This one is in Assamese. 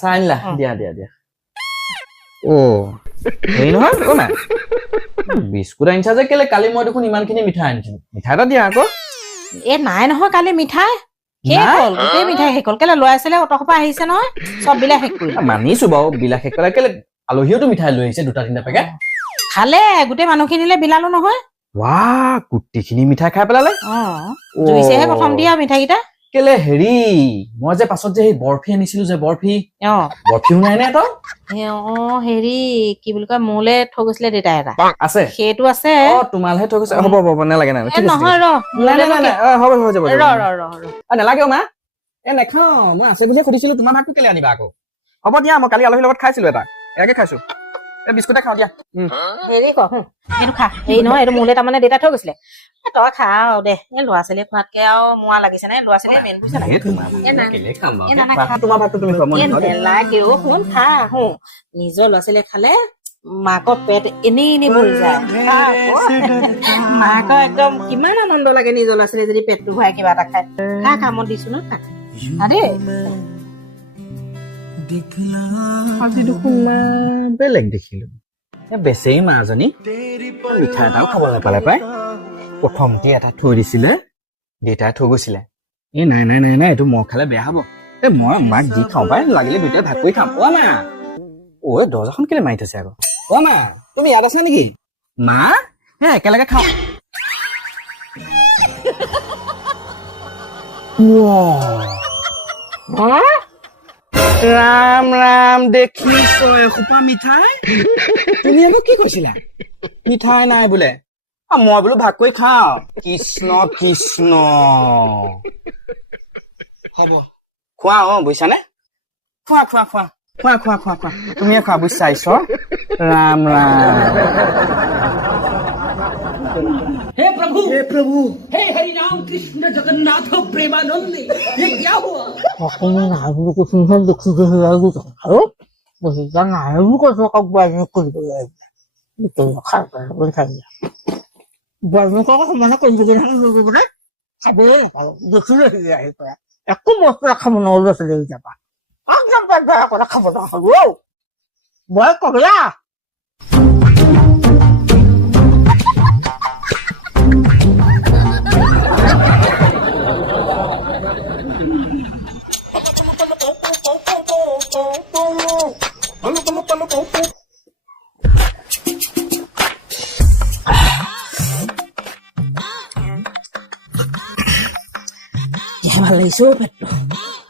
চাইলা দিয়া দিয়া দিয়া ও এই নহয় ও না বিস্কুট আনিছা যে কেলে কালি মই দেখোন ইমানখিনি মিঠাই আনিছিলো মিঠাই এটা দিয়া আকৌ এ নাই নহয় কালি মিঠাই শেষ হ'ল গোটেই মিঠাই শেষ হ'ল কেলে ল'ৰা ছোৱালীয়ে অটসপা আহিছে নহয় চব বিলাক শেষ কৰিলে মানিছো বাৰু বিলাক শেষ কৰা কেলে আলহীওতো মিঠাই লৈ আহিছে দুটা তিনিটা পেকেট খালে গোটেই মানুহখিনিলে বিলালো নহয় ৱাহ গোটেইখিনি মিঠাই খাই পেলালে জুইছেহে প্ৰথম দিয়া মিঠাইকেইটা কেলে হেৰি মই যে পাছত যে সেই বৰফি আনিছিলো যে বৰফিও নাই নে এটা হেৰি কি বুলি কয় মোলে থৈ গৈছিলে দেউতা এটা আছে সেইটো আছে তোমালহে থৈ গৈছে হ'ব হ'ব নালাগে নহয় হ'ব হৈ যাব ৰ নালাগে মা নেখাও মই আছে বুলিয়ে সুধিছিলো তোমাৰ ভাগটো কেলে আনিবা আকৌ হ'ব দিয়া মই কালি আলহীৰ লগত খাইছিলো এটা এয়াকে খাইছো বিস্কুটে খাওঁ দিয়া হেৰি ক এইটো খা হেৰি নহয় এইটো মোলে তাৰমানে দেউতা থৈ গৈছিলে তই খা আৰু দে এই ল'ৰা ছোৱালীয়ে খোৱাতকে আৰু মোৱা লাগিছে নাই ল'ৰা ছোৱালীয়ে মেইন বুজিছে নালাগে শুন খা নিজৰ ল'ৰা ছোৱালীয়ে খালে মাকৰ পেট এনেই এনেই ভৰি যায় মাকৰ একদম কিমান আনন্দ লাগে নিজৰ ল'ৰা ছোৱালীয়ে যদি পেটটো ভৰাই কিবা এটা খায় খা কামত দিছো ন খা দেই আজি দেখোন মা বেলেগ দেখিলো বেচেই মাজনী মিঠাই এটাও খাব নাপালে পাই প্ৰথমতে এটা থৈ দিছিলে দেউতাই থৈ গৈছিলে এই নাই নাই নাই নাই এইটো মই খালে বেয়া হব মই মাক দি খাওঁ পাই লাগিলে দুটাই ভাগ কৰি খাম মা দৰ্জাখন কেলে মাৰি থৈছে আকৌ মা তুমি ইয়াত আছা নেকি মা একেলগে খাওঁ ৰাম ৰাম দেখিছ এসোপা মিঠাই তুমি আকৌ কি কৈছিলা মিঠাই নাই বোলে মই বোলো ভাগ কৰি খাওঁ কৃষ্ণ কৃষ্ণ হ'ব খোৱা বুজিছানে খোৱা খোৱা খোৱা খোৱা খোৱা খোৱা খোৱা তুমিয়ে খোৱা বুজিছা ঈশ্বৰ ৰাম ৰাম हे प्रभु हे हरि राम कृष्ण जगन्नाथ प्रेमानंद ये क्या हुआ একো বস্তু খাব নহ'ল যাবা খাব নহ'ল বয় কবিয়া ভাল লাগিছে পেটটো